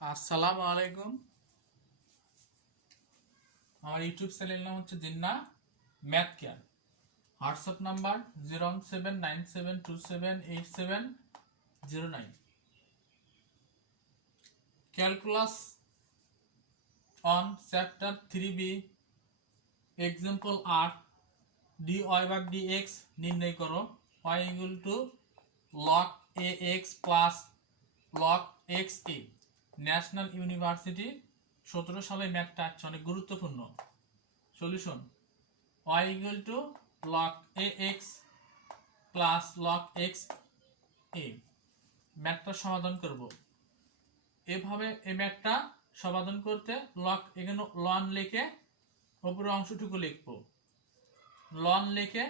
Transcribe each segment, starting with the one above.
আসসালামু আলাইকুম। আমার ইউটিউব চ্যানেল নাম হচ্ছে Jinna math care WhatsApp number zero seven nine seven two seven eight seven zero nine. Calculus on chapter three B example আট D Y by D X নির্ণয় করো। Y equal to log A X plus log X A National University সতেরো সালে ম্যাথটা হচ্ছে অনেক গুরুত্বপূর্ণ। Solution Y equal to log A X plus log X A ম্যাথটা সমাধান করব। এভাবে এই ম্যাথটা সমাধান করতে লক এখানে লন লিখে উপরের অংশটুকু লিখব। লন লিখে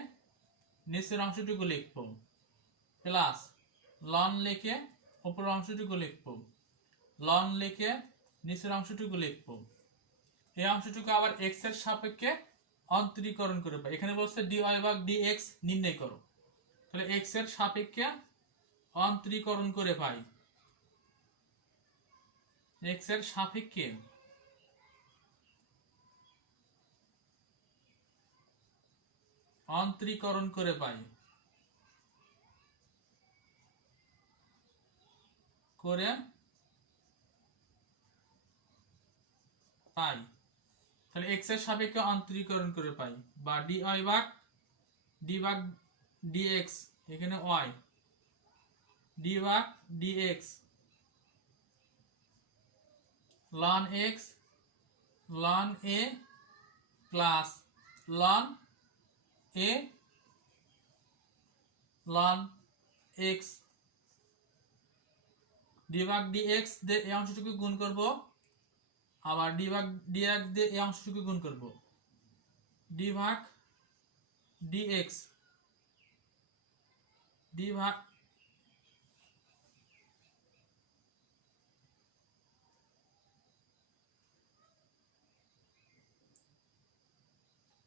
নিচের অংশটুকু লিখব। প্লাস লন লিখে উপরের অংশটুকু লিখব। লন লিখে নিচের অংশটুকু লিখব। এই অংশটুকু আবার এক্সের সাপেক্ষে অন্তরীকরণ করে পাই এখানে বলছে ডি ওয়াই ডি এক্স নির্ণয় করো। তাহলে এক্সের সাপেক্ষে অন্তরীকরণ করে পাই। এক্সের সাপেক্ষে অন্তরীকরণ করে পাই। করে পাই। তাহলে এক্সের সাপেক্ষে অন্তরীকরণ করে পাই। বা ডি ভাগ ডি এক্স এখানে Y D X ln X ln A plus ln A ln X D ভাগ ডি এক্স এই অংশটুকু গুণ করব। আবার ডি ভাগ ডি এক্স দিয়ে এই অংশটুকু গুণ করব। ডি ভাগ ডি এক্স ডি ভাগ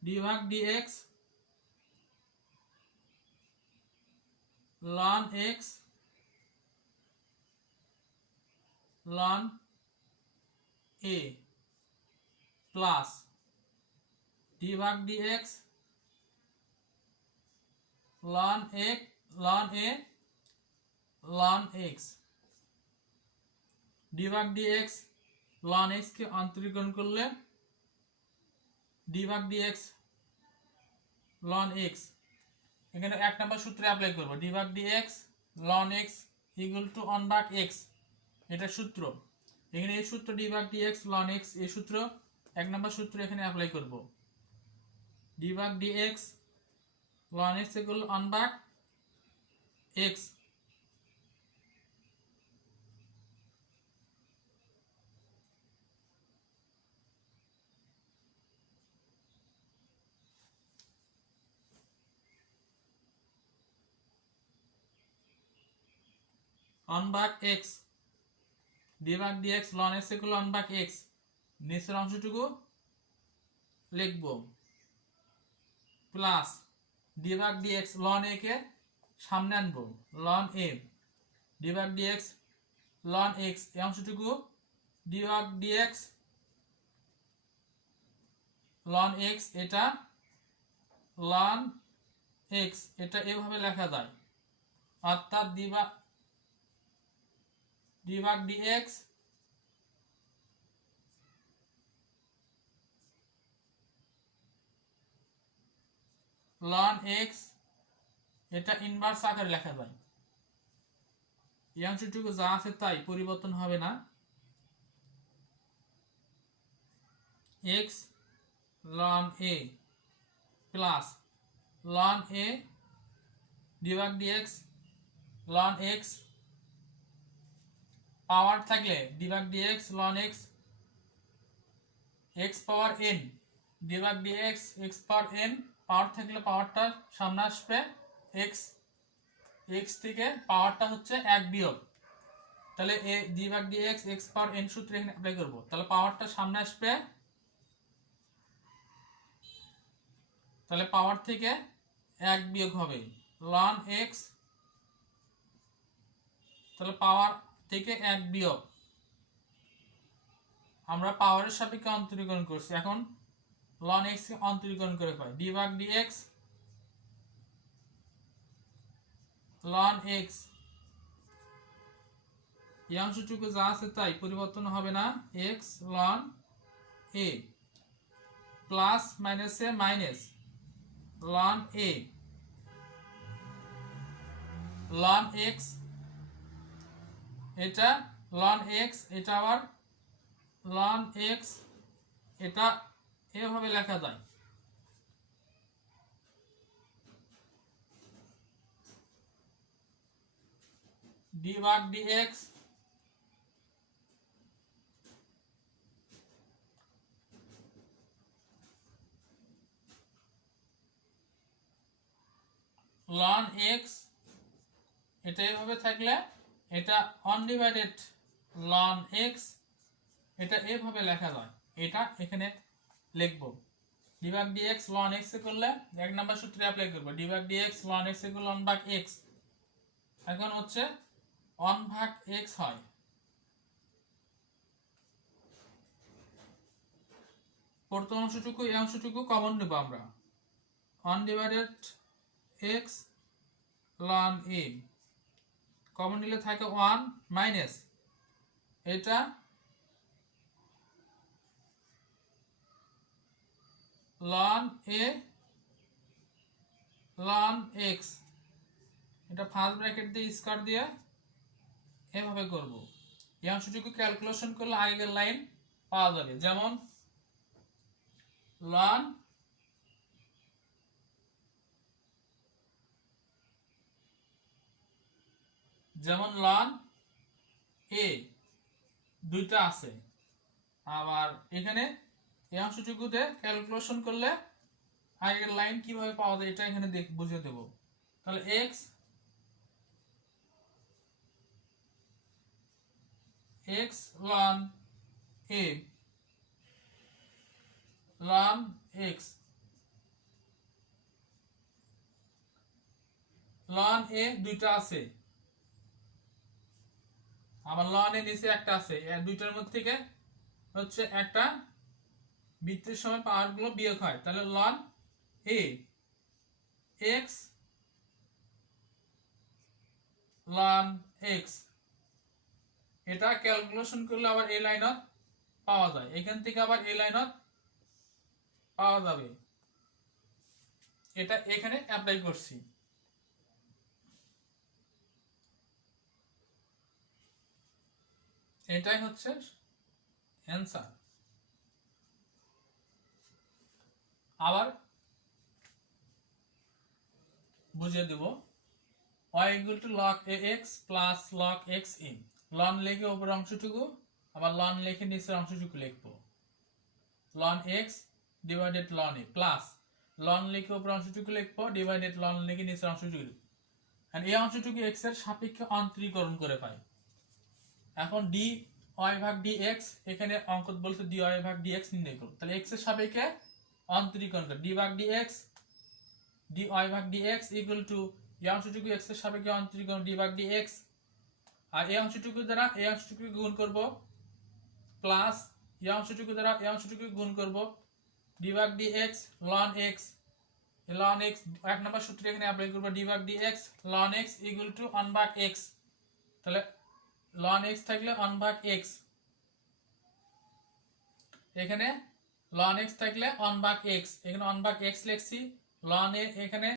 ডি ভাগ D X ln X ln A plus D ভাগ ডি এক্স লন এক ln A ln X D ভাগ ডি এক্স লন এক্স কে অন্তরীকরণ করলে ডি ভাগ ডি এক্স লন এক্স এখানে এক নম্বর সূত্রে অ্যাপ্লাই করব। ডি ভাগ D X ln X equal to one ভাগ এক্স এটা সূত্র। এখানে এই সূত্র ডি ভাগ ডি এক্স লন এক্স এই সূত্র, এক নম্বর সূত্র এখানে অ্যাপ্লাই করব। ডি ভাগ D x loan x equal one ভাগ এক্স অন ভাগ এক্স ডি ভাগ D x loan x equal one ভাগ এক্স নিচের অংশটুকু লিখব। প্লাস ডি ভাগ ডি এক্স লন এ কে সামনে আনব। লন এ ডি ভাগ ডি এক্স লন এক্স এই অংশটুকু ডি ভাগ ডি এক্স লন এক্স এটা লন এক্স এটা এভাবে লেখা যায়। অর্থাৎ ডি ভাগ ডি dx ln x এটা ইনভার্স আকারে লেখা যায়। এই অংশটুকু যা আছে তাই পরিবর্তন হবে না। x ln a plus ln a D ভাগ dx ln x পাওয়ার থাকলে ডি ভাগ D X ln X X power N D ভাগ D X X power N power থাকলে পাওয়ারটা সামনে আসবে এক্স এক্স থেকে পাওয়ারটা হচ্ছে এক বিয়োগ। তাহলে এ ডি ভাগ D X X power N সূত্রে এখানে অ্যাপ্লাই করব। তাহলে পাওয়ারটা সামনে আসবে, তাহলে পাওয়ার থেকে এক বিয়োগ হবে। লন এক্স তাহলে পাওয়ার থেকে এক বিয়োগ। আমরা পাওয়ারের সাপেক্ষে অন্তরীকরণ করছি। এখন লন এক্স অন্তরীকরণ করে পাই ডি ভাগ ডি এক্স লন এক্স এই অংশটুকু যা আছে তাই পরিবর্তন হবে না। এক্স লন এ প্লাস মাইনাসে মাইনাস লন এ লন এক্স এটা লন এক্স এটা আবার লন এক্স এটা এভাবে লেখা যায়। D D X ln X এটা এভাবে থাকলে এটা অনডিভাইডেড লন এক্স এটা এভাবে লেখা যায়। এটা এখানে লিখব। ডিভাগ ডিএক্স লন এক্স এ করলে এক নাম্বার সূত্রে অ্যাপ্লাই করব। ডিভাগ ডিএক্স লন এক্স এ করলে অন ভাগ এক্স এখন হচ্ছে অন ভাগ এক্স হয়। প্রথম অংশটুকু, এই অংশটুকু কমন নেব আমরা। অনডিভাইডেড এক্স লন এ কমন নিলে থাকে ওয়ান মাইনাস এটা লন এ লন এক্স এটা ফার্স্ট ব্র্যাকেট দিয়ে স্কোয়ার দিয়ে এভাবে করব। এই অংশটুকু ক্যালকুলেশন করলে আগের লাইন পাওয়া যাবে। যেমন লন যেমন লন, এ, দুইটা আছে। আবার এখানে এই অংশটুকুতে ক্যালকুলেশন করলে আগের লাইন কীভাবে পাওয়া যায় এটা এখানে দেখ বুঝিয়ে দেব। তাহলে X X ln A ln X ln A দুইটা আছে। আবার লন এ নিচে একটা আছে। দুইটার মধ্যে থেকে হচ্ছে একটা বৃত্তের সময় পাওয়ারগুলো বিয়োগ হয়। তাহলে ln A X ln X এটা ক্যালকুলেশন করলে আবার এই লাইনত পাওয়া যায়। এখান থেকে আবার এই লাইনত পাওয়া যাবে। এটা এখানে অ্যাপ্লাই করছি। এটাই হচ্ছে অ্যান্সার আবার বুঝিয়ে দেব। y equal to log ax plus log x in লন লিখে উপর অংশটুকু, আবার লন লিখে নিচের অংশটুকু লিখব। Ln x divided ln a plus ln লিখে উপর অংশটুকু লিখব ডিভাইডেড লন লিখে নিচের অংশটুকু। And এই অংশটুকু x এর সাপেক্ষে অন্তরীকরণ করে পাই। এখন ডি ওয়াই ভাগ ডি এক্স এখানে অঙ্ক বলছে ডি ওয়াই ভাগ ডি এক্স নির্ণয় করো। তাহলে এক্সের সাপেক্ষে অন্তরীকরণ করো ডি ভাগ ডি এক্স ডি ওয়াই ভাগ ডি এক্স ইকুয়াল টু এই অংশটুকু এক্সের সাপেক্ষে অন্তরীকরণ ডি ভাগ ডি এক্স আর এই অংশটুকু দ্বারা এই অংশটুকু গুণ করব প্লাস এই অংশটুকু দ্বারা এই অংশটুকু গুণ করব ডি ভাগ D X ln X ln X এক নম্বর সূত্র এখানে অ্যাপ্লাই করব ডি ভাগ D X ln X equal to one ভাগ এক্স তাহলে লন এক্স থাকলে ওয়ান ভাগ এক্স এখানে লন এক্স থাকলে ওয়ান ভাগ এক্স এখানে ওয়ান ভাগ এক্স লিখছি। লন এখানে